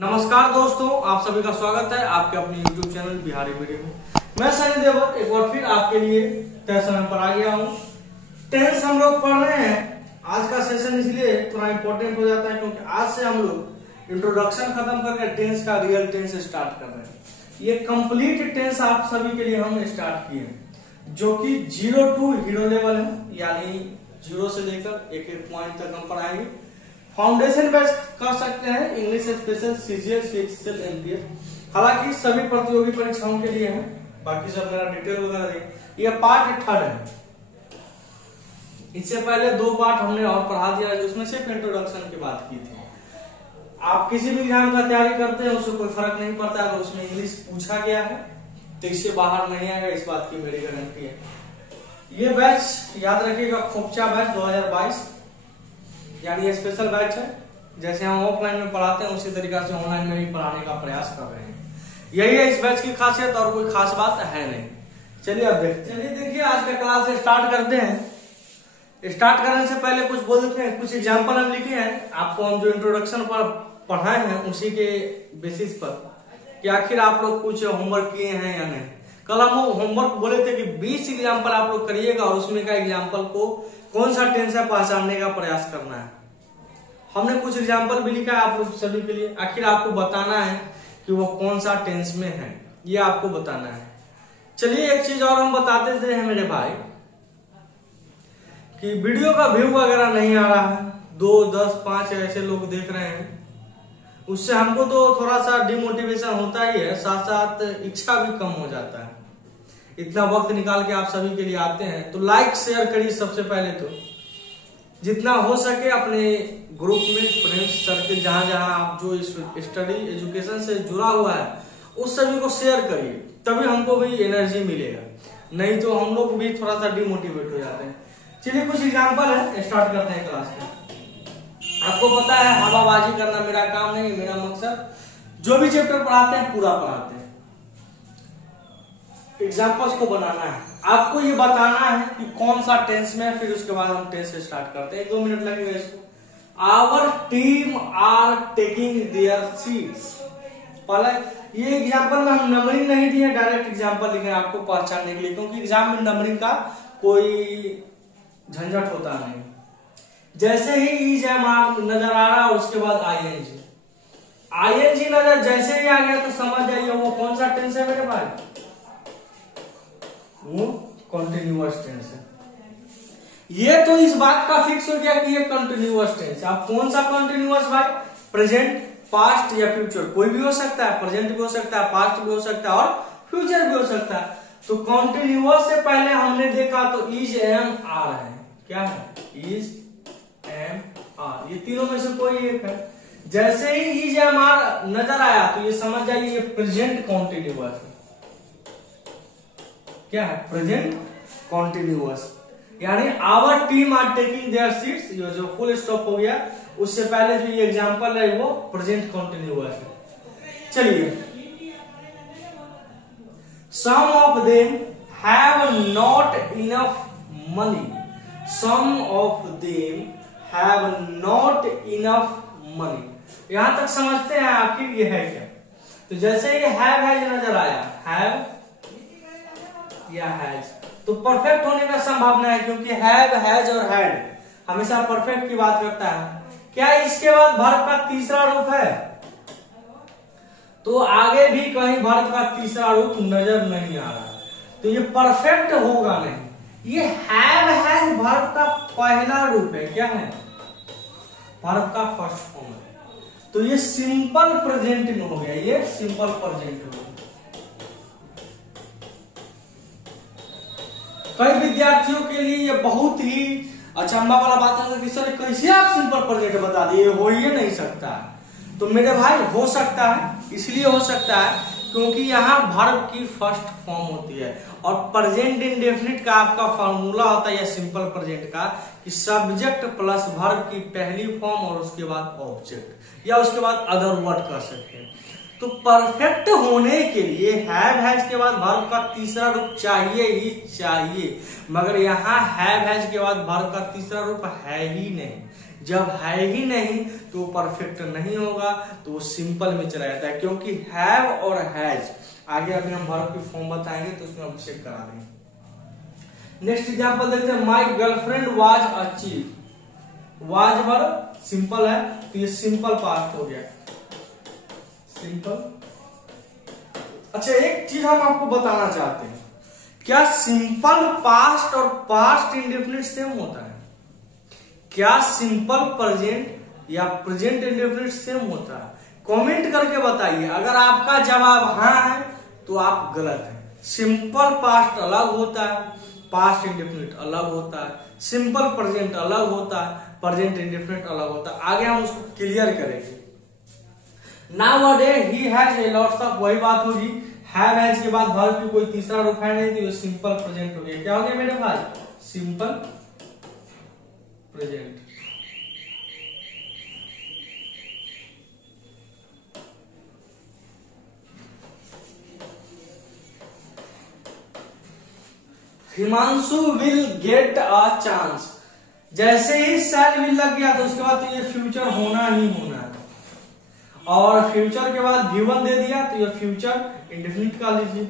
नमस्कार दोस्तों, आप सभी का स्वागत है आपके अपने YouTube चैनल बिहारी वीडियो में। मैं सनी देवत एक बार फिर आपके लिए तय समय पर आ गया हूँ। टेंस हम लोग पढ़ रहे हैं। आज का सेशन इसलिए थोड़ा इम्पोर्टेंट हो जाता है क्योंकि आज से हम लोग इंट्रोडक्शन खत्म करके टेंस का रियल टेंस स्टार्ट कर रहे हैं। ये कंप्लीट टेंस आप सभी के लिए हम स्टार्ट किए हैं, जो कि 0 to हीरो लेवल है, यानी 0 से लेकर एक एक पॉइंट तक हम पढ़ाएंगे। फाउंडेशन बेस कर सकते हैं, English special, CGL, CHSL, MPS. हालांकि सभी प्रतियोगी परीक्षाओं के लिए है, बाकी सब मेरा डिटेल वगैरह है। यह पार्ट 3 है। इससे पहले 2 पार्ट हमने और पढ़ा दिया, उसमें सिर्फ इंट्रोडक्शन की बात की थी। आप किसी भी एग्जाम का तैयारी करते हैं उससे कोई फर्क नहीं पड़ता, अगर उसमें इंग्लिश पूछा गया है तो इससे बाहर नहीं आएगा, इस बात की मेरी गारंटी है। ये बैच याद रखिएगा, खोपचा बैच 2022, यानी स्पेशल बैच है। जैसे हम ऑफलाइन में पढ़ाते हैं उसी तरीका से ऑनलाइन में भी पढ़ाने का प्रयास कर रहे हैं। यही है इस बैच की खासियत, और कोई खास बात है नहीं। चलिए अब देखते हैं। चलिए देखिए, आज का क्लास स्टार्ट करते हैं। स्टार्ट करने से पहले कुछ बोल देते हैं, कुछ एग्जाम्पल हम लिखे हैं आपको। हम जो इंट्रोडक्शन पर पढ़ाए हैं उसी के बेसिस पर कि आखिर आप लोग कुछ होमवर्क किए हैं या नहीं। कल हम होमवर्क बोले थे कि 20 एग्जाम्पल आप लोग करिएगा और उसमें का एग्जाम्पल को कौन सा टेंस है पहचानने का प्रयास करना है। हमने कुछ एग्जाम्पल भी लिखा है आप लोग सभी के लिए। आखिर आपको बताना है कि वो कौन सा टेंस में है, ये आपको बताना है। चलिए एक चीज और हम बताते थे मेरे भाई कि वीडियो का व्यू वगैरह नहीं आ रहा है। 2, 10, 5 ऐसे लोग देख रहे हैं, उससे हमको तो थोड़ा सा डिमोटिवेशन होता ही है, साथ साथ इच्छा भी कम हो जाता है। इतना वक्त निकाल के आप सभी के लिए आते हैं तो लाइक शेयर करिए। सबसे पहले तो जितना हो सके अपने ग्रुप में, फ्रेंड्स सर्किल, जहां जहां आप जो स्टडी एजुकेशन से जुड़ा हुआ है उस सभी को शेयर करिए, तभी हमको भी एनर्जी मिलेगा, नहीं तो हम लोग भी थोड़ा सा डिमोटिवेट हो जाते हैं। चलिए कुछ एग्जाम्पल है, स्टार्ट करते हैं क्लास में। आपको पता है हवाबाजी करना मेरा काम नहीं, मेरा मकसद जो भी चैप्टर पढ़ाते हैं पूरा पढ़ाते हैं। एग्जाम्पल्स को बनाना है, आपको ये बताना है कि कौन सा टेंस में है, फिर उसके बाद हम टेंस से स्टार्ट करते हैं। 2 मिनट लगेगा इसको। Our team are taking their seats. पहले ये एग्जाम्पल में हम नंबरिंग नहीं दिए, डायरेक्ट एग्जाम्पल लिखे आपको पहचानने के लिए, क्योंकि एग्जाम में नंबरिंग का कोई झंझट होता नहीं। जैसे ही इज एम आर नजर आ रहा है उसके बाद आईएनजी। आईएनजी नजर जैसे ही आ गया तो समझ जाइए वो कौन सा टेंस है मेरे पास, वो कंटिन्यूअस टेंस है। ये तो इस बात का फिक्स हो गया कि ये कंटिन्यूअस टेंस है। अब कौन सा कंटिन्यूअस भाई, प्रेजेंट, पास्ट या फ्यूचर, कोई भी हो सकता है। प्रेजेंट भी हो सकता है, पास्ट भी हो सकता है और फ्यूचर भी हो सकता है। तो कंटिन्यूअस से पहले हमने देखा तो इज एम आर है। क्या है? इज एम आर, ये तीनों में से कोई एक है। जैसे ही इज एम आर नजर आया तो ये समझ जाइए ये प्रेजेंट कॉन्टिन्यूअस है। क्या है? प्रेजेंट कॉन्टिन्यूअस, यानी our team are taking their seats. ये जो फुल स्टॉप हो गया उससे पहले जो ये एग्जांपल है वो प्रेजेंट कॉन्टिन्यूअस है। चलिए, some of them have not enough money. Some of them have not enough money. यहां तक समझते हैं आखिर ये है क्या। तो जैसे ये हैव नजर आया, हैव या हैज, तो परफेक्ट होने का संभावना है, क्योंकि हैव, हैज और हैड हमेशा परफेक्ट की बात करता है। क्या इसके बाद वर्ब का तीसरा रूप है? तो आगे भी कहीं वर्ब का तीसरा रूप नजर नहीं आ रहा, तो ये परफेक्ट होगा नहीं। ये हैव, हैज वर्ब का पहला रूप है। क्या है? वर्ब का फर्स्ट फॉर्म है। तो ये सिंपल प्रेजेंट में हो गया, ये सिंपल प्रेजेंट हो गया। कई विद्यार्थियों के लिए ये बहुत ही अचंभा वाला बात है कि सर कैसे आप सिंपल प्रेजेंट बता दिए, हो ही नहीं सकता। तो मेरे भाई हो सकता है, इसलिए हो सकता है क्योंकि यहाँ वर्ब की फर्स्ट फॉर्म होती है और प्रेजेंट इंडेफिनिट का आपका फॉर्मूला होता है या सिंपल प्रेजेंट का कि सब्जेक्ट प्लस वर्ब की पहली फॉर्म और उसके बाद ऑब्जेक्ट या उसके बाद अदर वर्ड कर सकते हैं। तो परफेक्ट होने के लिए हैव, हैज के बाद वर्ब का तीसरा रूप चाहिए ही चाहिए, मगर यहाँ हैव, हैज के बाद वर्ब का तीसरा रूप है ही नहीं। जब है ही नहीं तो परफेक्ट नहीं होगा, तो वो सिंपल में चला जाता है, क्योंकि हैव और हैज आगे अभी हम वर्ब की फॉर्म बताएंगे तो उसमें हम चेक करा देंगे। नेक्स्ट एग्जांपल देखते हैं, my girlfriend was a chief. Was verb simple है तो ये सिंपल पास्ट हो गया, सिंपल। अच्छा एक चीज हम आपको बताना चाहते हैं, क्या सिंपल पास्ट और पास्ट इंडेफिनिट सेम होता है? क्या सिंपल प्रेजेंट या प्रेजेंट इंडेफिनिट सेम होता है? कमेंट करके बताइए। अगर आपका जवाब हाँ है तो आप गलत हैं। सिंपल पास्ट अलग होता है, पास्ट इंडेफिनिट अलग होता है, सिंपल प्रेजेंट अलग होता है, प्रेजेंट इंडेफिनिट अलग होता है। आगे हम उसको क्लियर करेंगे। Nowadays he has a lots of, वही बात होगी, हैव हैज के बाद वर्ब की कोई तीसरा रूप है नहीं तो ये सिंपल प्रेजेंट हो गया। क्या हो गया मेरे भाई? Simple present. Himanshu will get a chance, जैसे ही शैल विल लग गया तो उसके बाद तो ये फ्यूचर होना ही होना है, और फ्यूचर के बाद गिवन दे दिया तो ये फ्यूचर इंडेफिनिट का लीजिए।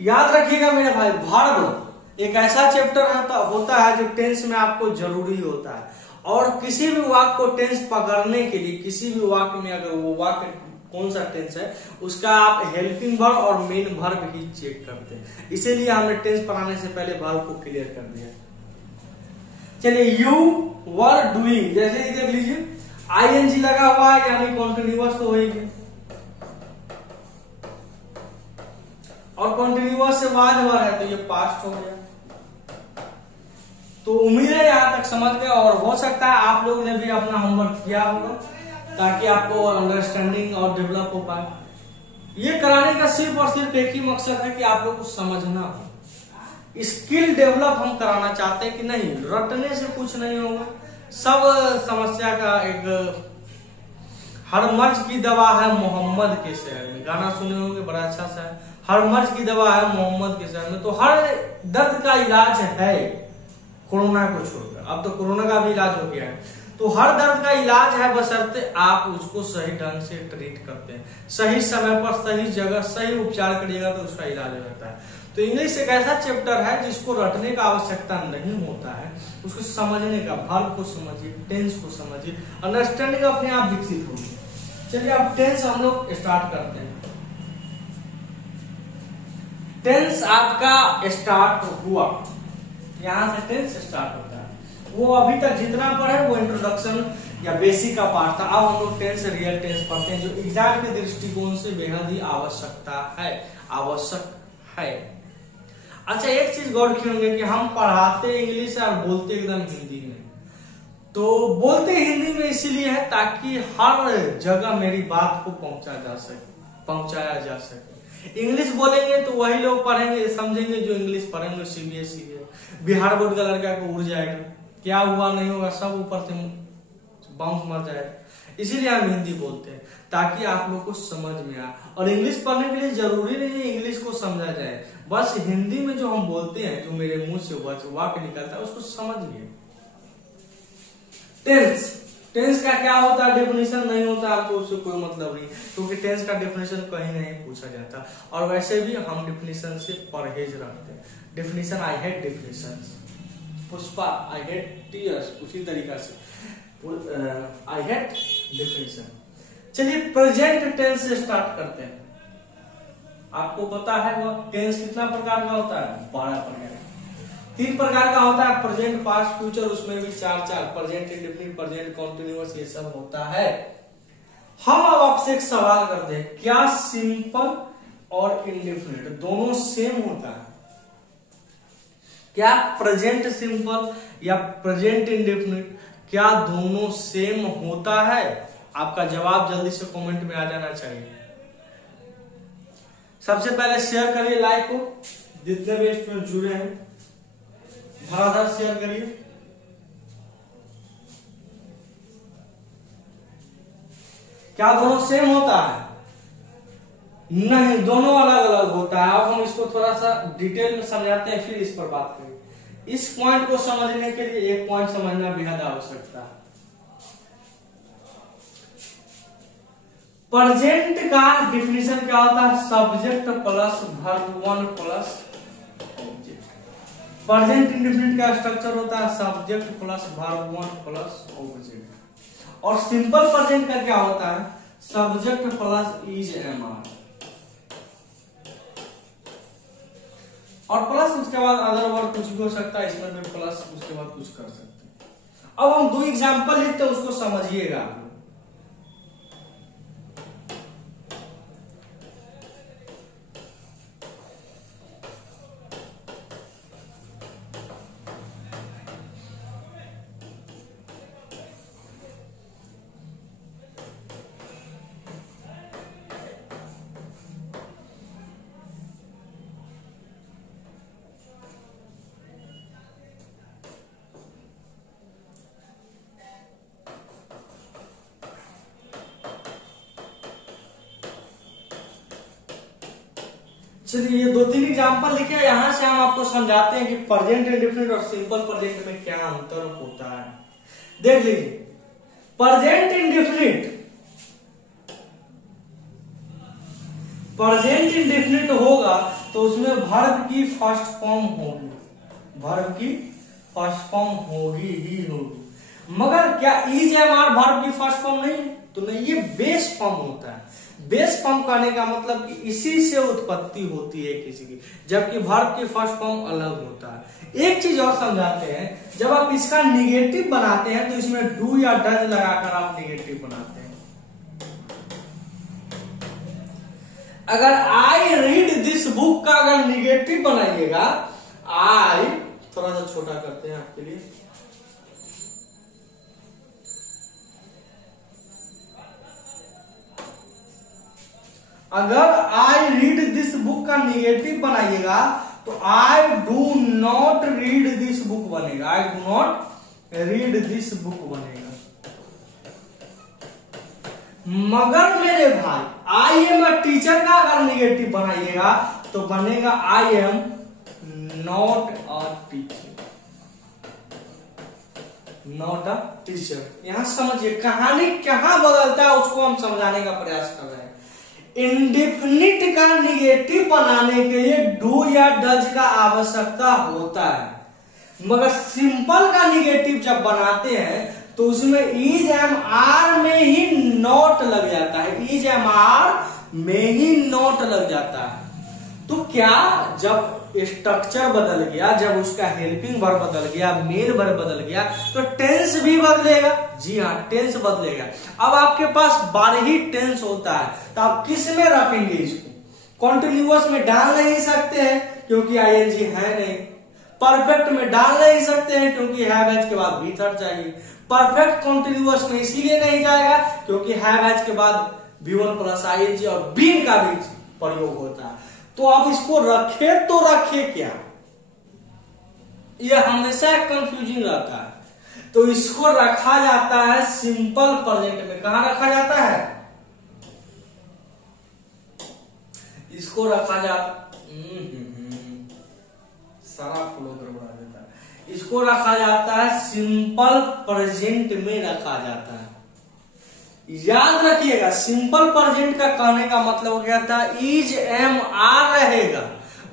याद रखिएगा मेरे भाई, वर्ब एक ऐसा चैप्टर होता है जो टेंस में आपको जरूरी होता है, और किसी भी वाक्य को टेंस पकड़ने के लिए, किसी भी वाक्य में अगर वो वाक्य कौन सा टेंस है उसका आप हेल्पिंग वर्ब और मेन वर्ब ही चेक करते हैं। इसीलिए हमने टेंस पढ़ाने से पहले वर्ब को क्लियर कर दिया। चलिए, यू वर डूइंग, जैसे ही देख लीजिए आईएनजी लगा हुआ है यानी कॉन्टिन्यूअस तो होगी, और कॉन्टिन्यूअस से वाज हुआ है तो ये पास्ट हो गया। तो उम्मीद है यहां तक समझ गए, और हो सकता है आप लोग ने भी अपना होमवर्क किया होगा ताकि आपको अंडरस्टैंडिंग और डेवलप हो पाए। ये कराने का सिर्फ और सिर्फ एक ही मकसद है कि आप लोग को समझना हो, स्किल डेवलप हम कराना चाहते हैं कि नहीं, रटने से कुछ नहीं होगा। सब समस्या का एक, हर मर्ज की दवा है मोहम्मद के शहर में, गाना सुने होंगे बड़ा अच्छा सा है, हर मर्ज की दवा है मोहम्मद के शहर में। तो हर दर्द का इलाज है, कोरोना को छोड़कर। अब तो कोरोना का भी इलाज हो गया है, तो हर दर्द का इलाज है, बशर्ते आप उसको सही ढंग से ट्रीट करते हैं, सही समय पर सही जगह सही उपचार करिएगा तो उसका इलाज हो जाता है। तो इंग्लिश एक ऐसा चैप्टर है जिसको रटने का आवश्यकता नहीं होता है, उसको समझने का, वर्ब को समझिए, टेंस को समझिए, अंडरस्टैंडिंग अपने आप विकसित होगी। चलिए अब टेंस हम लोग स्टार्ट करते हैं। टेंस आपका स्टार्ट हुआ, यहां से टेंस स्टार्ट होता है। वो अभी तक जितना पढ़े वो इंट्रोडक्शन या बेसिक का पार्ट था। अब हम लोग टेंस रियल टेंस पढ़ते हैं जो एग्जाम के दृष्टिकोण से बेहद ही आवश्यक है। अच्छा एक चीज गौर किए कि हम पढ़ाते इंग्लिश और बोलते एकदम हिंदी में, तो बोलते हिंदी में इसीलिए है ताकि हर जगह मेरी बात को पहुंचाया जा सके। इंग्लिश बोलेंगे तो वही लोग पढ़ेंगे समझेंगे जो इंग्लिश पढ़ेंगे, सीबीएसई है, बिहार बोर्ड का लड़का को उड़ जाएगा, क्या हुआ नहीं होगा सब ऊपर से बाउंस मर जाएगा। इसीलिए हम हिंदी बोलते हैं ताकि आप लोग को समझ में आए। और इंग्लिश पढ़ने के लिए जरूरी नहीं है इंग्लिश को समझा जाए, बस हिंदी में जो हम बोलते हैं, जो मेरे मुंह से वाक्य निकलता है उसको समझिए। टेंस का क्या होता है, डेफिनेशन नहीं होता, आपको उससे कोई मतलब नहीं, क्योंकि टेंस का डेफिनेशन कहीं नहीं पूछा जाता। और वैसे भी हम डेफिनेशन से परहेज रखते हैं। Definition, I hate definition. Pushpa, I hate tears, उसी तरीका से आई हेट डेफिनेशन। चलिए प्रेजेंट टेंस से स्टार्ट करते हैं। आपको पता है वो टेंस कितना प्रकार का होता है? 12 प्रकार। 3 प्रकार का होता है, प्रेजेंट, पास्ट, फ्यूचर, उसमें भी 4 प्रेजेंट इंडेफिनिट, प्रेजेंट कॉन्टिन्यूअस, ये सब होता है। हम अब आपसे एक सवाल करते हैं, क्या सिंपल और इंडेफिनिट दोनों सेम होता है? क्या प्रेजेंट सिंपल या प्रेजेंट इंडेफिनिट क्या दोनों सेम होता है? आपका जवाब जल्दी से कमेंट में आ जाना चाहिए। सबसे पहले शेयर करिए लाइक को, जितने भी स्टूडेंट जुड़े हैं धड़ाधड़ शेयर करिए। क्या दोनों सेम होता है? नहीं, दोनों अलग अलग होता है। अब हम इसको थोड़ा सा डिटेल में समझाते हैं, फिर इस पर बात करेंगे। इस पॉइंट को समझने के लिए एक पॉइंट समझना बेहद आवश्यकता है। प्रेजेंट का डिफिनेशन क्या होता है? Subject plus verb one plus object. Present indefinite का स्ट्रक्चर होता है subject plus verb one plus object. और सिंपल प्रेजेंट का क्या होता है? Subject plus is am are और प्लस उसके बाद अदर वर्ड कुछ भी हो सकता है, इसमें भी प्लस उसके बाद कुछ कर सकते हैं। अब हम 2 एग्जांपल लिखते हैं, उसको समझिएगा। चलिए ये 2-3 एग्जांपल लिखे, यहां से हम आपको समझाते हैं कि प्रेजेंट इंडेफिनिट और सिंपल प्रेजेंट में क्या अंतर होता है। देख लीजिए, प्रेजेंट इंडेफिनिट होगा तो उसमें वर्ब की फर्स्ट फॉर्म होगी, वर्ब की फर्स्ट फॉर्म होगी ही होगी। मगर क्या इज एम आर वर्ब की फर्स्ट फॉर्म नहीं है? तो नहीं, ये बेस फॉर्म होता है। बेस फॉर्म कहने का मतलब कि इसी से उत्पत्ति होती है किसी की, जबकि वर्ब की फर्स्ट फॉर्म अलग होता है। एक चीज और समझाते हैं, जब आप इसका निगेटिव बनाते हैं तो इसमें डू या डज लगाकर आप निगेटिव बनाते हैं। अगर आई रीड दिस बुक का अगर निगेटिव बनाइएगा, आई थोड़ा सा छोटा करते हैं आपके लिए, अगर आई रीड दिस बुक का निगेटिव बनाइएगा तो I do not read this book बनेगा, I do not read this book बनेगा। मगर मेरे भाई आई एम अ टीचर का अगर निगेटिव बनाइएगा तो बनेगा I am not a teacher, not a teacher. यहां समझिए कहानी कहां बदलता है, उसको हम समझाने का प्रयास कर रहे हैं। इंडेफिनिट का निगेटिव बनाने के लिए डू या डज का आवश्यकता होता है, मगर सिंपल का निगेटिव जब बनाते हैं तो उसमें इज एम आर में ही नॉट लग जाता है, इज एम आर में ही नॉट लग जाता है। तो क्या जब स्ट्रक्चर बदल गया, जब उसका हेल्पिंग वर्ब बदल गया, मेन वर्ब बदल गया, तो टेंस भी बदलेगा। जी हाँ, टेंस बदलेगा। अब आपके पास 12 ही टेंस होता है, तो आप किस में रखेंगे इसको? कॉन्टिन्यूअस में डाल नहीं सकते हैं क्योंकि आईएनजी है नहीं। परफेक्ट में डाल नहीं सकते हैं क्योंकि हैव हैज के बाद भी थर्ड चाहिए। परफेक्ट कॉन्टिन्यूअस में इसीलिए नहीं जाएगा क्योंकि हैव हैज के बाद V1 प्लस आईएनजी और बीन का भी प्रयोग होता है। तो अब इसको रखे तो रखे क्या, यह हमेशा कंफ्यूजिंग रहता है। तो इसको रखा जाता है सिंपल प्रेजेंट में। कहां रखा जाता है? इसको रखा जाता, सारा फ्लो गड़बड़ा देता है। इसको रखा जाता है सिंपल प्रेजेंट में रखा जाता है। याद रखिएगा, सिंपल प्रेजेंट का कहने का मतलब हो गया था इज एम आर रहेगा,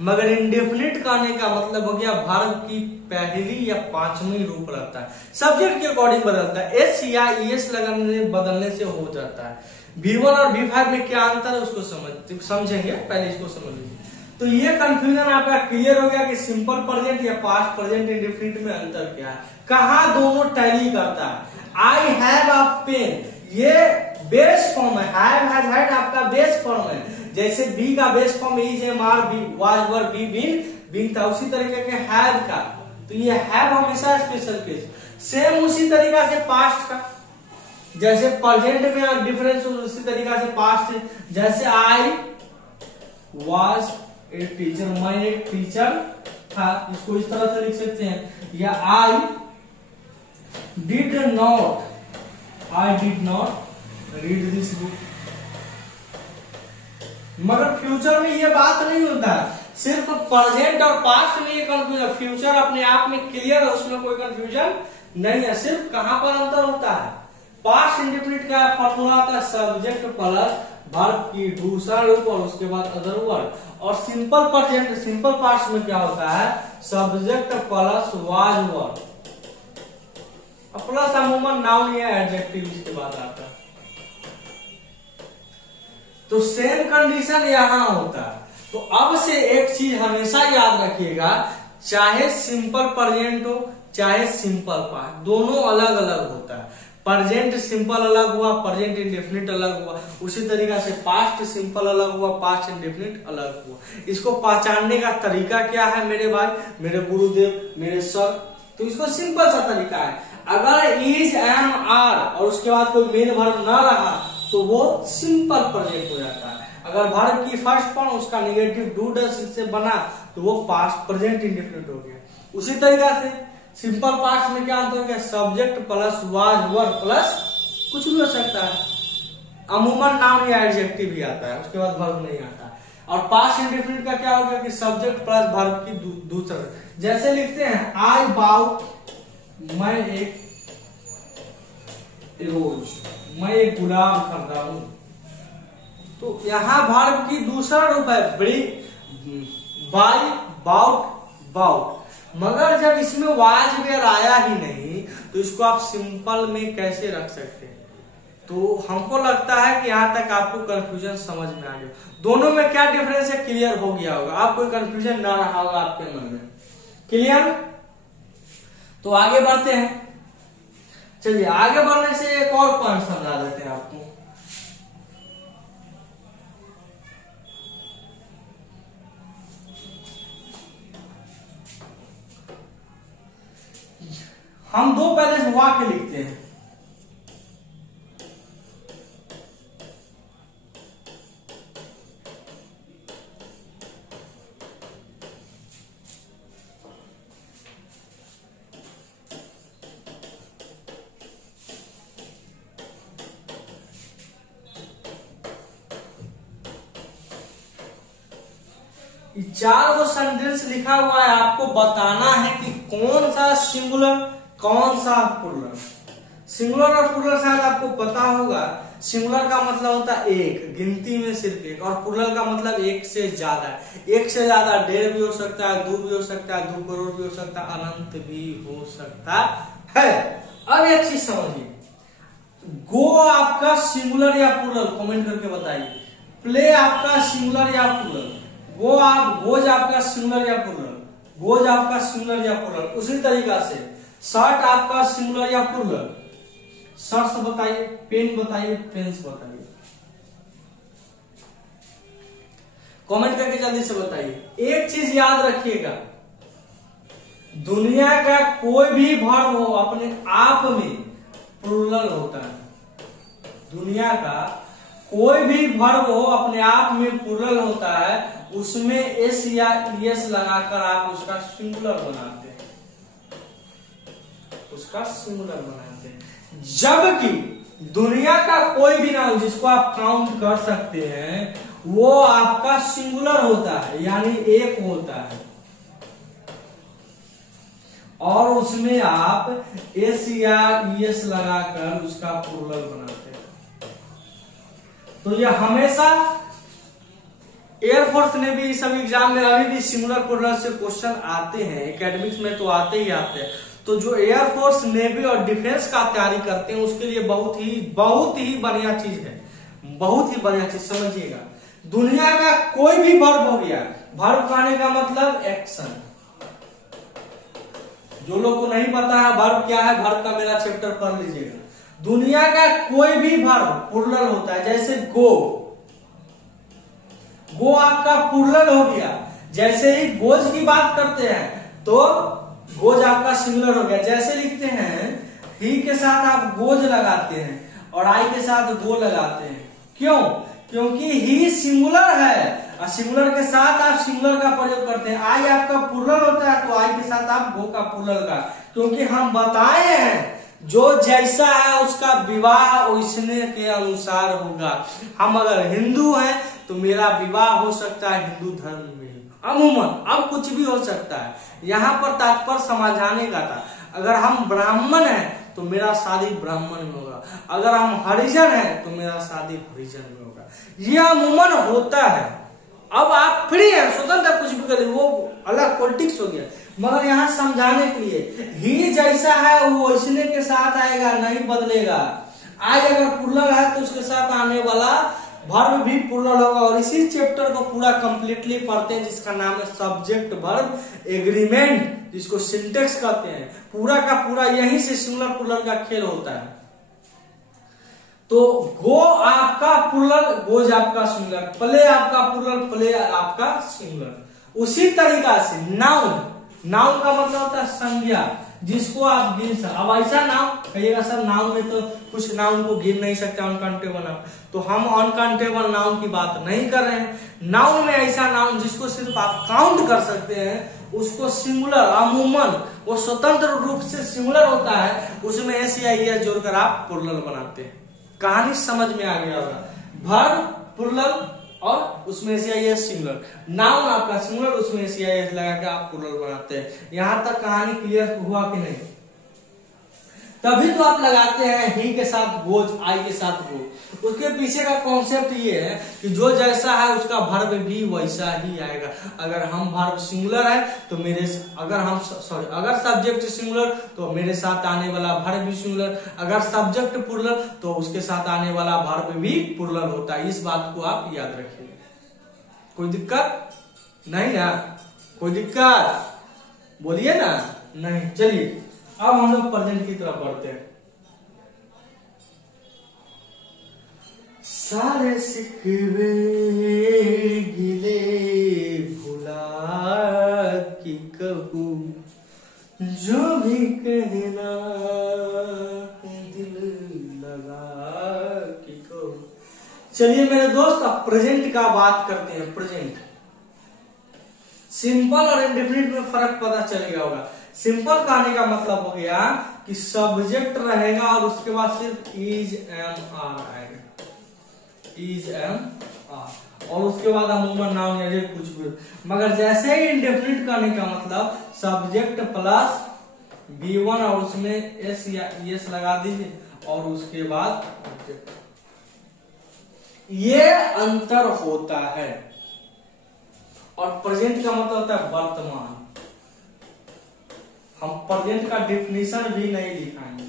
मगर इंडेफिनिट कहने का मतलब हो गया वर्ब की पहली या पांचवी रूप रहता है। सब्जेक्ट के अकॉर्डिंग बदलता है, एस या ईएस लगाने बदलने से हो जाता है। V1 और V5 में क्या अंतर है उसको समझेंगे, पहले इसको समझ लीजिए। तो ये कंफ्यूजन आपका क्लियर हो गया कि सिंपल प्रेजेंट या पास्ट प्रेजेंट इंडेफिनिट में अंतर क्या है, कहां दोनों टैली करता है। आई हैव अ पेन, ये बेस फॉर्म है, हैव हैज हैड आपका बेस फॉर्म है। जैसे बी का base form is am are be was were be been था, उसी तरीके के हैव का, तो ये हैव हमेशा स्पेशल केस। सेम उसी तरीका से पास्ट का, जैसे प्रेजेंट में डिफरेंस उसी तरीका से पास्ट, जैसे आई वाज ए टीचर, मैं एक टीचर था, इसको इस तरह से लिख सकते हैं। या I did not read this book. मगर फ्यूचर में ये बात नहीं होता है, सिर्फ प्रेजेंट और पास्ट में ये कंफ्यूजन, फ्यूचर अपने आप में क्लियर है, उसमें कोई कंफ्यूजन नहीं है। सिर्फ कहां पर अंतर होता है, पास्ट इंडेफिनिट का फॉर्मूला होता है सब्जेक्ट प्लस वर्ब की दूसरा रूप और उसके बाद अदर वर्ड, और सिंपल प्रेजेंट सिंपल पास्ट में क्या होता है, subject plus was verb plus अमूमन नाउन या एडजेक्टिव इसके बाद आता है। तो सेम कंडीशन यहां होता है। तो अब से एक चीज हमेशा याद रखिएगा, चाहे सिंपल प्रेजेंट हो चाहे सिंपल पास्ट, दोनों अलग अलग होता है। प्रेजेंट सिंपल अलग हुआ, प्रेजेंट इंडेफिनिट अलग हुआ, उसी तरीका से पास्ट सिंपल अलग हुआ, पास्ट इंडेफिनिट अलग हुआ। इसको पहचानने का तरीका क्या है मेरे भाई, मेरे गुरुदेव, मेरे सर? तो इसको सिंपल सा तरीका है, अगर इज एम आर और उसके बाद कोई मेन वर्ब ना रहा तो वो सिंपल प्रेजेंट हो जाता है। अगर वर्ब की फर्स्ट फॉर्म उसका नेगेटिव डू डज से बना तो वो पास्ट प्रेजेंट इंडेफिनिट हो गया। उसी तरीका से सिंपल पास्ट में क्या अंतर हो गया, subject plus was verb plus कुछ भी हो सकता है, अमूमन नाउन या एडजेक्टिव भी आता है, उसके बाद वर्ब नहीं आता। और पास्ट इंडेफिनिट का क्या हो गया कि सब्जेक्ट प्लस वर्ब की दूसरा, जैसे लिखते हैं आई बाउ, मैं एक रोज, मैं एक गुलाब खरीदा हूं, तो यहां वर्ब की दूसरा रूप है बाई, बाउट, बाउट। मगर जब इसमें वाज वेयर आया ही नहीं तो इसको आप सिंपल में कैसे रख सकते हैं? तो हमको लगता है कि यहां तक आपको कंफ्यूजन समझ में आ गया। दोनों में क्या डिफरेंस है क्लियर हो गया होगा, आप कोई कंफ्यूजन ना रहा होगा आपके मन में। क्लियर? तो आगे बढ़ते हैं। चलिए आगे बढ़ने से एक और पॉइंट समझा देते हैं आपको। हम दो पहले वाक्य लिखते हैं। चार वो सेंटेंस लिखा हुआ है, आपको बताना है कि कौन सा सिंगुलर कौन सा प्लुरल। सिंगुलर और प्लुरल शायद आपको पता होगा। सिंगुलर का मतलब होता है एक, गिनती में सिर्फ एक, और प्लुरल का मतलब एक से ज्यादा। एक से ज्यादा 1.5 भी हो सकता है, 2 भी हो सकता है, 2 करोड़ भी हो सकता है, अनंत भी हो सकता है। अब एक चीज समझिए, गो आपका सिंगुलर या प्लुरल कमेंट करके बताइए। प्ले आपका सिंगुलर या प्लुरल, गोज आपका सिंगुलर या प्लुरल, गोज आपका सिंगुलर या प्लुरल। उसी तरीका से शर्ट आपका सिंगुलर या प्लुरल, शर्ट्स बताइए, पेन बताइए, पेन्स बताइए, कमेंट करके जल्दी से बताइए। एक चीज याद रखिएगा, दुनिया का कोई भी वर्ब हो अपने आप में प्लुरल होता है। दुनिया का कोई भी वर्ब हो अपने आप में प्लुरल होता है, उसमें एस या एस लगाकर आप उसका सिंगुलर बनाते हैं, उसका सिंगुलर बनाते हैं। जबकि दुनिया का कोई भी नाउन जिसको आप काउंट कर सकते हैं वो आपका सिंगुलर होता है, यानी एक होता है, और उसमें आप एस या एस लगाकर उसका प्लुरल बनाते हैं। तो यह हमेशा एयरफोर्स ने भी सब एग्जाम में अभी भी सिंगुलर प्लुरल से क्वेश्चन आते हैं, एकेडमिक्स में तो आते ही आते हैं। तो जो एयरफोर्स, नेवी और डिफेंस का तैयारी करते हैं उसके लिए बहुत ही बढ़िया चीज है, बहुत ही बढ़िया चीज समझिएगा। दुनिया का कोई भी वर्ब हो गया, वर्ब कहने का मतलब एक्शन। जो लोग को नहीं पता है वर्ब क्या है, वर्ब का मेरा चैप्टर पढ़ लीजिएगा। दुनिया का कोई भी वर्ब प्लुरल होता है, जैसे गो, गो आपका प्लुरल हो गया। जैसे ही गोज की बात करते हैं तो गोज आपका सिंगुलर हो गया। जैसे लिखते हैं ही के साथ आप गोज लगाते हैं और आई के साथ गो लगाते हैं, क्यों? क्योंकि ही सिंगुलर है और सिंगुलर के साथ आप सिंगुलर का प्रयोग करते हैं। आई आपका प्लुरल होता है तो आई के साथ आप गो का प्लुरल का, क्योंकि हम बताए हैं जो जैसा है उसका विवाह वैसने के अनुसार होगा। हम अगर हिंदू हैं तो मेरा विवाह हो सकता है हिंदू धर्म में, अमूमन, अब कुछ भी हो सकता है। यहाँ पर तात्पर्य समझाने का था। अगर हम ब्राह्मण हैं तो मेरा शादी ब्राह्मण में होगा, अगर हम हरिजन हैं तो मेरा शादी हरिजन में होगा। यह अमूमन होता है। अब आप फ्री हैं, स्वतंत्र कुछ भी करिए, वो अलग पॉलिटिक्स हो गया। मगर यहाँ समझाने के लिए ही जैसा है वो वैसने के साथ आएगा, नहीं बदलेगा। आज अगर प्लूरल है तो उसके साथ आने वाला वर्ब भी प्लूरल होगा। और इसी चैप्टर को पूरा कंप्लीटली पढ़ते हैं जिसका नाम है सब्जेक्ट वर्ब एग्रीमेंट, जिसको सिंटेक्स कहते हैं। पूरा का पूरा यहीं से सिंगुलर प्लूरल का खेल होता है। तो गो आपका प्लूरल, गोज आपका सिंगुलर, प्ले आपका प्लूरल, प्ले आपका सिंगुलर। उसी तरीका से नाउन, नाउन का मतलब होता है संज्ञा, जिसको आप गिन सकते। अब ऐसा नाउन कहिएगा सर नाउन में तो कुछ नाउन को गिन नहीं सकते अनकाउंटेबल नाउन, तो हम अनकाउंटेबल नाउन की बात नहीं कर रहे हैं। नाउन में ऐसा नाउन जिसको सिर्फ आप काउंट कर सकते हैं उसको सिंगुलर, अमूमन वो स्वतंत्र रूप से सिंगुलर होता है, उसमें एस या एस जोड़कर आप प्लूरल बनाते हैं। कहानी समझ में आ गया होगा। वर्ब प्लूरल और उसमें एस सिंगुलर, नाउन आपका सिंगुलर, उसमें एस लगा के आप प्लूरल बनाते हैं। यहां तक कहानी क्लियर हुआ कि नहीं? तभी तो आप लगाते हैं ही के साथ गोज, आई के साथ गो। उसके पीछे का कॉन्सेप्ट ये है कि जो जैसा है उसका वर्ब भी वैसा ही आएगा। अगर हम वर्ब सिंगुलर है तो मेरे, अगर सब्जेक्ट सिंगुलर तो मेरे साथ आने वाला वर्ब भी सिंगुलर, अगर सब्जेक्ट प्लूरल तो उसके साथ आने वाला वर्ब भी प्लूरल होता है। इस बात को आप याद रखिए। कोई दिक्कत नहीं ना? कोई दिक्कत बोलिए ना। नहीं, चलिए अब हम लोग प्रेजेंट की तरफ बढ़ते हैं। सारे शिकवे गिले भुला कि कहूं, जो भी कहना दिल लगा कि कहूं। चलिए मेरे दोस्त अब प्रेजेंट का बात करते हैं। प्रेजेंट सिंपल और इंडेफिनिट में फर्क पता चल गया होगा। सिंपल कहने का मतलब हो गया कि सब्जेक्ट रहेगा और उसके बाद सिर्फ इज एम आर आएगा, इज एम आर, और उसके बाद अमूमन नाउन या कुछ भी। मगर जैसे ही इंडेफिनिट कहने का मतलब सब्जेक्ट प्लस B1 और उसमें एस या एस लगा दीजिए और उसके बाद ऑब्जेक्ट। ये अंतर होता है। और प्रेजेंट का मतलब होता है वर्तमान। हम प्रेजेंट का डिफिनीशन भी नहीं दिखाएंगे।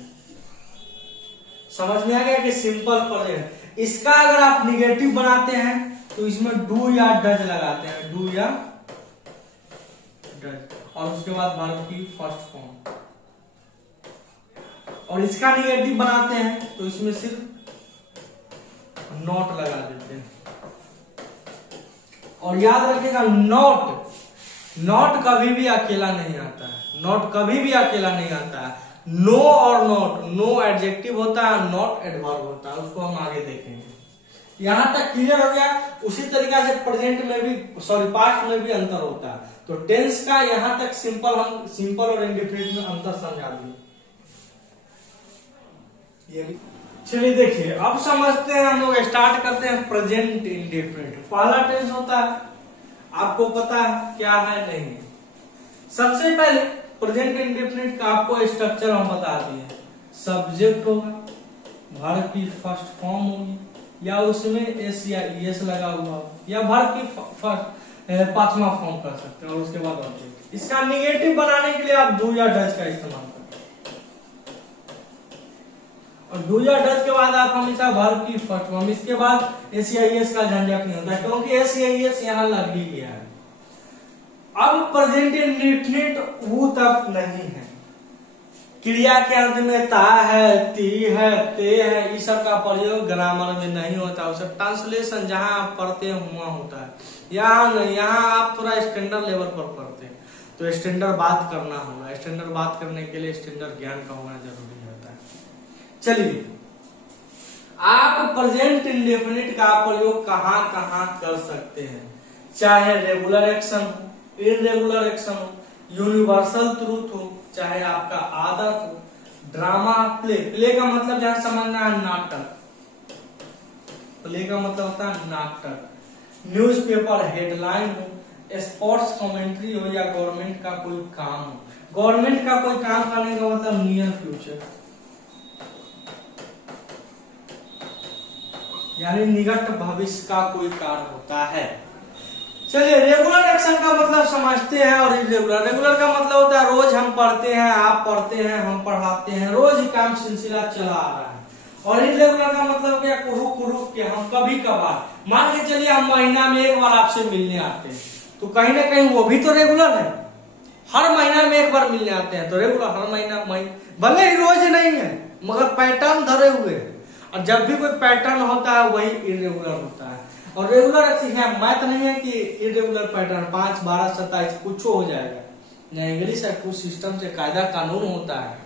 समझ में आ गया कि सिंपल प्रेजेंट। इसका अगर आप निगेटिव बनाते हैं तो इसमें डू या डज लगाते हैं, डू या डज, और उसके बाद वर्ब की फर्स्ट फॉर्म। और इसका निगेटिव बनाते हैं तो इसमें सिर्फ नॉट लगा देते हैं। और याद रखिएगा नॉट, नॉट कभी भी अकेला नहीं आता है। नॉट कभी भी अकेला नहीं आता है। नो और नॉट, नो एडजेक्टिव होता है, नॉट एडवर्ब होता है। उसको हम आगे देखेंगे। यहां तक क्लियर हो गया। उसी तरीका से प्रेजेंट में भी, पास्ट में भी अंतर होता है। तो टेंस का यहां तक सिंपल और इंडेफिनिट में अंतर समझा दिए। चलिए देखिए अब समझते हैं, हम लोग स्टार्ट करते हैं प्रेजेंट इंडेफिनिट। पहला टेंस होता है, आपको पता है क्या है नहीं। सबसे पहले प्रेजेंट इंडेफिनिट का आपको स्ट्रक्चर हम बता दिए। सब्जेक्ट होगा, वर्ब की फर्स्ट फॉर्म होगी या उसमें एस या एस लगा हुआ हो, या वर्ब की पांचवा फॉर्म कर सकते हैं और उसके बाद ऑब्जेक्ट। इसका निगेटिव बनाने के लिए आप डू या डज का इस्तेमाल करें। और डू या डज के बाद आप हमेशा वर्ब की फर्स्ट फॉर्म, इसके बाद एस या एस का झंझट नहीं होता क्योंकि एस या एस यहाँ लग ही गया है। अब प्रेजेंट इंडेफिनिट वो तक नहीं है। क्रिया के अंत में ता है, ती है, ते है, इस सब का प्रयोग ग्रामर में नहीं होता। उसे ट्रांसलेशन जहां आप पढ़ते हैं वहां होता है, यहाँ नहीं। यहाँ आप थोड़ा स्टैंडर्ड लेवल पर पढ़ते हैं तो स्टैंडर्ड बात करना होगा। स्टैंडर्ड बात करने के लिए स्टैंडर्ड ज्ञान का होना जरूरी होता है। चलिए आप प्रेजेंट इंडेफिनिट का प्रयोग कहां कहां कर सकते हैं, चाहे रेगुलर एक्शन हो, इररेगुलर एक्शन हो, यूनिवर्सल ट्रूथ हो, चाहे आपका आदत हो, ड्रामा, प्ले। प्ले का मतलब जहां समझना है नाटक। प्ले का मतलब होता है नाटक। न्यूज़पेपर हेडलाइन हो, स्पोर्ट्स कमेंट्री हो या गवर्नमेंट का कोई काम हो, गवर्नमेंट का कोई काम करने का मतलब नियर फ्यूचर, यानी निकट भविष्य का कोई कार्य होता है। चलिए, रेगुलर एक्शन का मतलब समझते हैं और इरेगुलर। रेगुलर का मतलब होता है रोज हम पढ़ते हैं, आप पढ़ते हैं, हम पढ़ाते हैं, रोज ही काम सिलसिला चला आ रहा है। और इरेगुलर का मतलब क्या, रुक रुक के, हम कभी कभार, मान के चलिए हम महीना में एक बार आपसे मिलने आते हैं, तो कहीं ना कहीं वो भी तो रेगुलर है। हर महीना में एक बार मिलने आते हैं तो रेगुलर, हर महीना भले ही रोज नहीं है मगर पैटर्न धरे हुए हैं, और जब भी कोई पैटर्न होता है वही इरेगुलर होता है। और रेगुलर है, मैथ नहीं है कि इरेगुलर पैटर्न 5, 12, 27 कुछ हो जाएगा, नहीं, इंग्लिश है, कुछ सिस्टम से कायदा कानून होता है।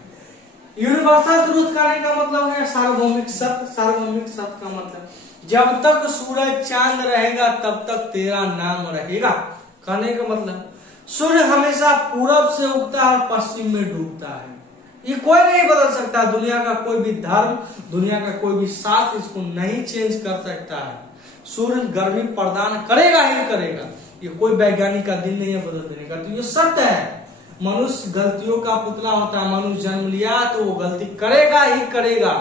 यूनिवर्सल ट्रूथ कहने का मतलब है सार्वभौमिक सत्य। सार्वभौमिक सत्य का मतलब जब तक सूरज चांद रहेगा तब तक तेरा नाम रहेगा। कहने का मतलब सूर्य हमेशा पूरब से उगता है और पश्चिम में डूबता है, ये कोई नहीं बदल सकता। दुनिया का कोई भी धर्म, दुनिया का कोई भी शास्त्र इसको नहीं चेंज कर सकता है। सूर्य गर्मी प्रदान करेगा ही करेगा, ये कोई वैज्ञानिक का दिन नहीं है बदल देने का, तो ये सत्य है। मनुष्य गलतियों का पुतला होता है, मनुष्य जन्म लिया तो वो गलती करेगा ही करेगा,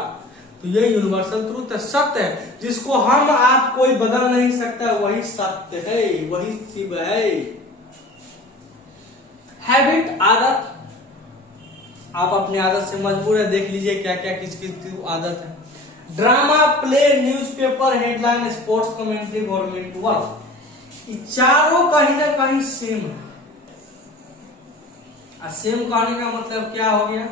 तो ये यूनिवर्सल ट्रूथ है, सत्य है, जिसको हम आप कोई बदल नहीं सकता, वही सत्य है, वही शिव है। हैबिट, आदत, आप अपनी आदत से मजबूर है, देख लीजिए क्या क्या किस किस की आदत है। Drama, play, newspaper, headline, sports commentary, government work, ये चारों कहीं ना कहीं सेम है। सेम कहने का मतलब क्या हो गया,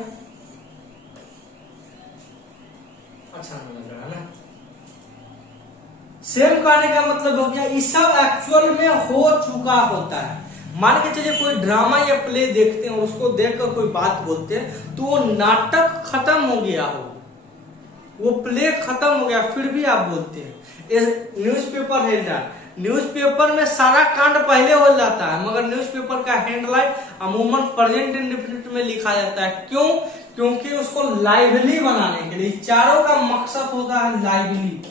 अच्छा नहीं लग रहा ना। सेम कहने का मतलब हो गया ये सब एक्चुअल में हो चुका होता है। मान के चलिए कोई ड्रामा या प्ले देखते हैं और उसको देखकर कोई बात बोलते हैं तो वो नाटक खत्म हो गया हो, वो प्ले खत्म हो गया, फिर भी आप बोलते हैं। न्यूज़पेपर हेडलाइन, न्यूज़पेपर में सारा कांड पहले हो जाता है मगर न्यूज़पेपर का हेडलाइन अमूमन प्रेजेंट इंडेफिनिट में लिखा जाता है। क्यों? क्योंकि उसको लाइवली बनाने के लिए, चारों का मकसद होता है लाइवली।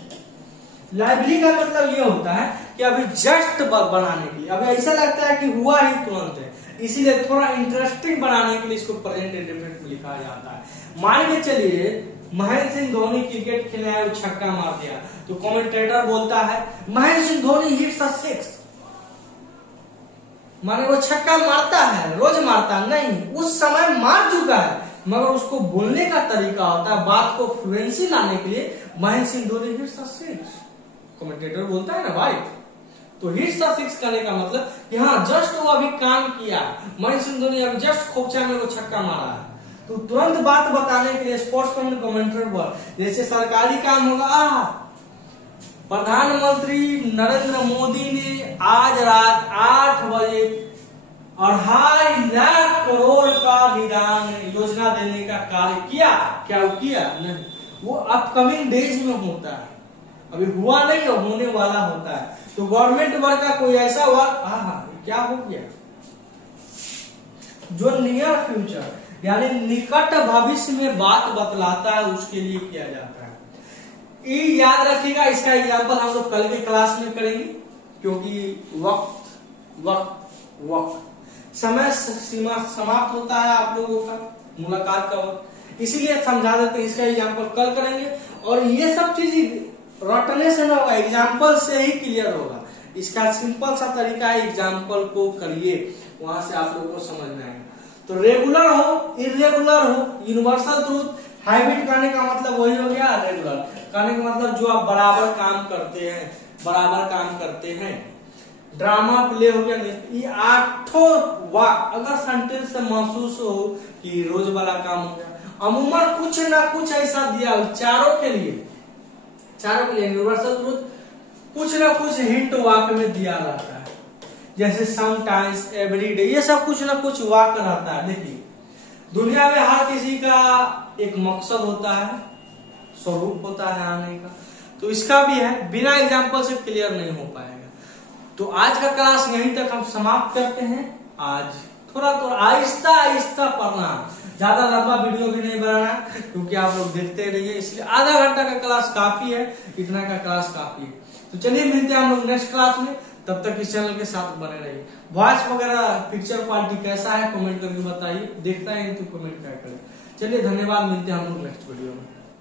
लाइवली का मतलब ये होता है कि अभी जस्ट बनाने के लिए, अभी ऐसा लगता है कि हुआ ही तुरंत है, इसीलिए थोड़ा इंटरेस्टिंग बनाने के लिए इसको प्रेजेंट इंडेफिनिट में लिखा जाता है। मान के चलिए महेंद्र सिंह धोनी क्रिकेट खेलने आया, छक्का मार दिया, तो कमेंटेटर बोलता है Mahendra Singh Dhoni hits a six, माने वो छक्का मारता है, रोज मारता नहीं, उस समय मार चुका है, मगर उसको बोलने का तरीका होता है, बात को फ्लुएंसी लाने के लिए Mahendra Singh Dhoni hits a six, commentator बोलता है ना भाई, तो हिट्स अ सिक्स करने का मतलब कि हाँ जस्ट वो अभी काम किया, महेंद्र सिंह धोनी अभी जस्ट खोपचा में वो छक्का मारा है, तो तुरंत बात बताने के लिए स्पोर्ट्स कमेंटेटर पर, जैसे सरकारी काम होगा, प्रधानमंत्री नरेंद्र मोदी ने आज रात 8 बजे 2.5 लाख करोड़ का निदान योजना देने का कार्य किया, क्या वो किया? नहीं, वो अपकमिंग डेज में होता है, अभी हुआ नहीं है, होने वाला होता है। तो गवर्नमेंट वर्क का कोई ऐसा वर्क क्या हो गया जो नियर फ्यूचर यानी निकट भविष्य में बात बतलाता है, उसके लिए किया जाता है। ये याद रखिएगा, इसका एग्जांपल हम लोग कल के क्लास में करेंगे, क्योंकि वक्त समय सीमा समाप्त होता है आप लोगों का मुलाकात का वक्त, इसीलिए समझा देते हैं, इसका एग्जांपल कल करेंगे। और ये सब चीज रटने से ना होगा, एग्जाम्पल से ही क्लियर होगा। इसका सिंपल सा तरीका है, एग्जाम्पल को करिए, वहां से आप लोगों को समझ में आएगा। तो रेगुलर हो, इरेगुलर हो, यूनिवर्सल ट्रूथ, हैबिट कहने का मतलब वही हो गया, रेगुलर कहने का मतलब जो आप बराबर काम करते हैं, ड्रामा प्ले हो गया। ये 8 वाक्य अगर सेंटेंस से महसूस हो कि रोज वाला काम हो गया, अमूमन कुछ ना कुछ ऐसा दिया चारों के लिए यूनिवर्सल ट्रूथ कुछ ना कुछ हिंट वाक्य में दिया रहता है, जैसे समटाइम्स, एवरीडे, ये सब कुछ ना कुछ वाक्य रहता है। देखिए दुनिया में हर किसी का एक मकसद होता है, स्वरूप होता है आने का, तो इसका भी है, बिना एग्जाम्पल से क्लियर नहीं हो पाएगा। तो आज का क्लास यहीं तक हम समाप्त करते हैं। आज थोड़ा आहिस्ता आहिस्ता पढ़ना, ज्यादा लंबा वीडियो भी नहीं बनाना, क्योंकि आप लोग देखते रहिए, इसलिए आधा घंटा का क्लास काफी है, इतना का क्लास काफी है। तो चलिए मिलते हैं हम लोग नेक्स्ट क्लास में, तब तक इस चैनल के साथ बने रहिए। वॉइस वगैरह पिक्चर क्वालिटी कैसा है कमेंट करके बताइए, देखता है तो कमेंट क्या करें। चलिए धन्यवाद, मिलते हैं हम लोग नेक्स्ट वीडियो में।